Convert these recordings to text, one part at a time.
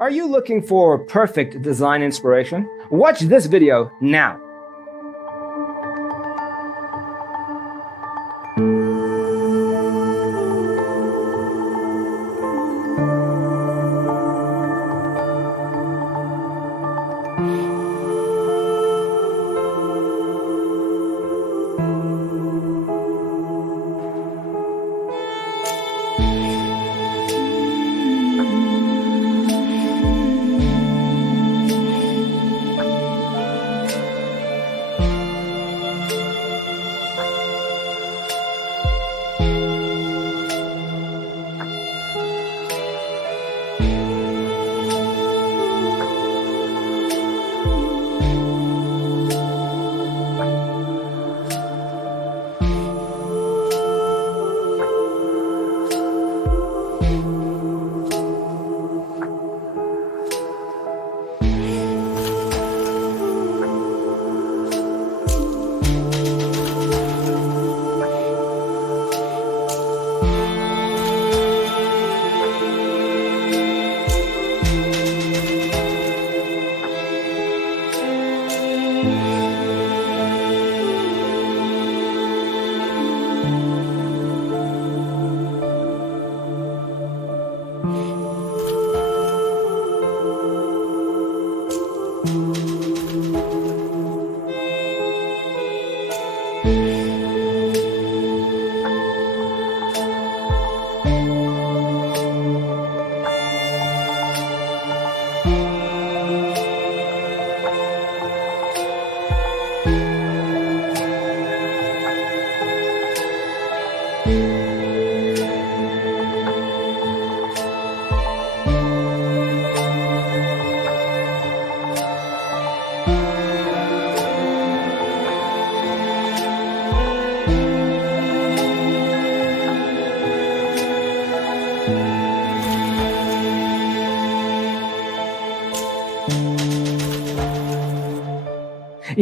Are you looking for perfect design inspiration? Watch this video now.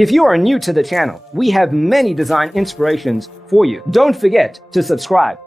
If you are new to the channel, we have many design inspirations for you. Don't forget to subscribe.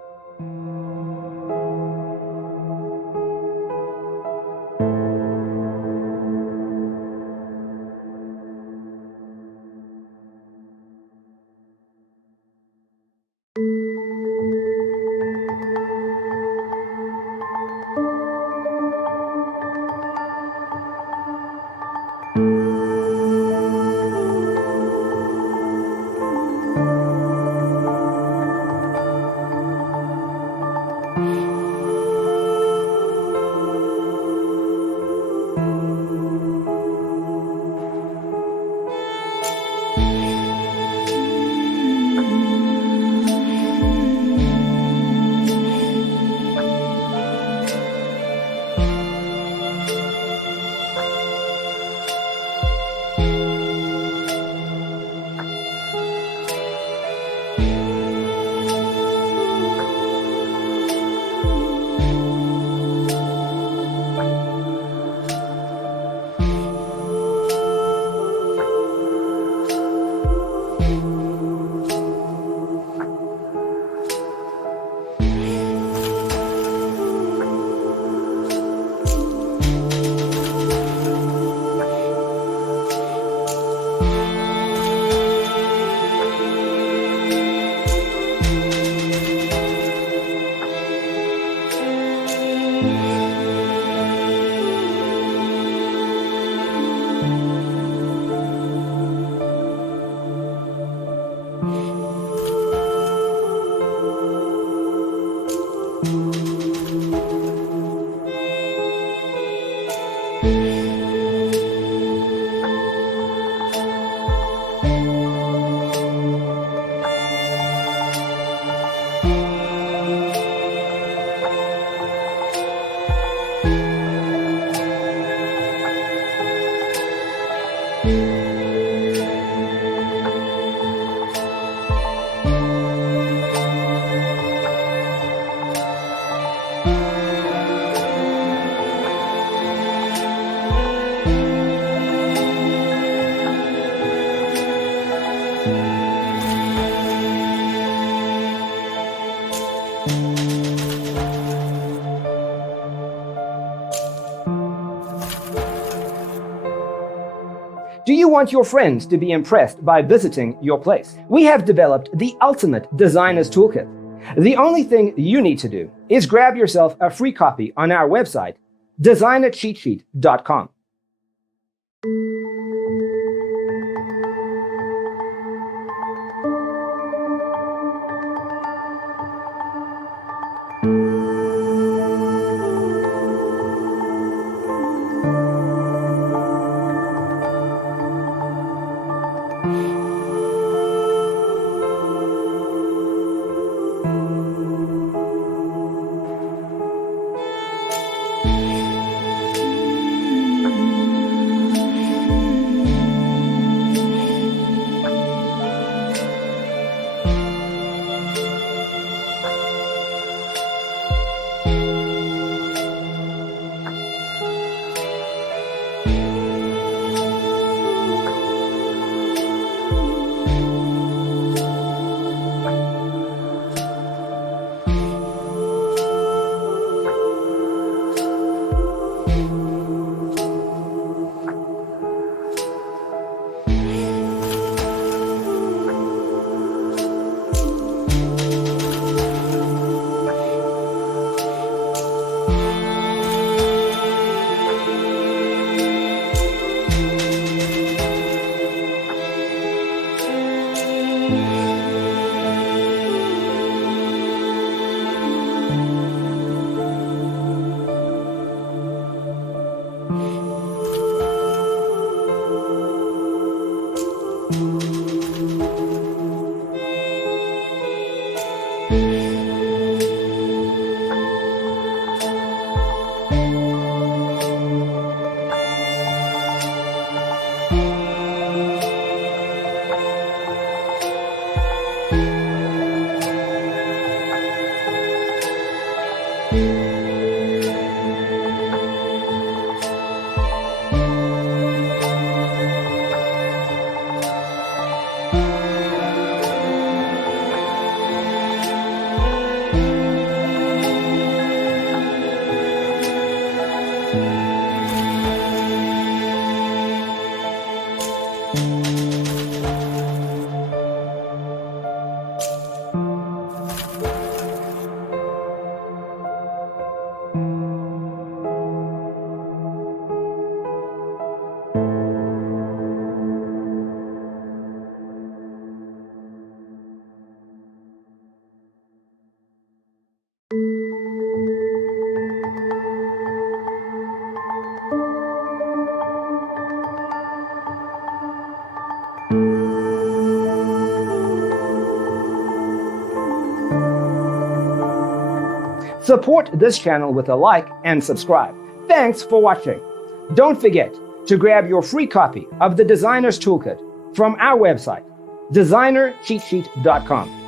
Do you want your friends to be impressed by visiting your place? We have developed the ultimate designer's toolkit. The only thing you need to do is grab yourself a free copy on our website, designercheatsheet.com. Support this channel with a like and subscribe. Thanks for watching. Don't forget to grab your free copy of the Designer's Toolkit from our website, designercheatsheet.com.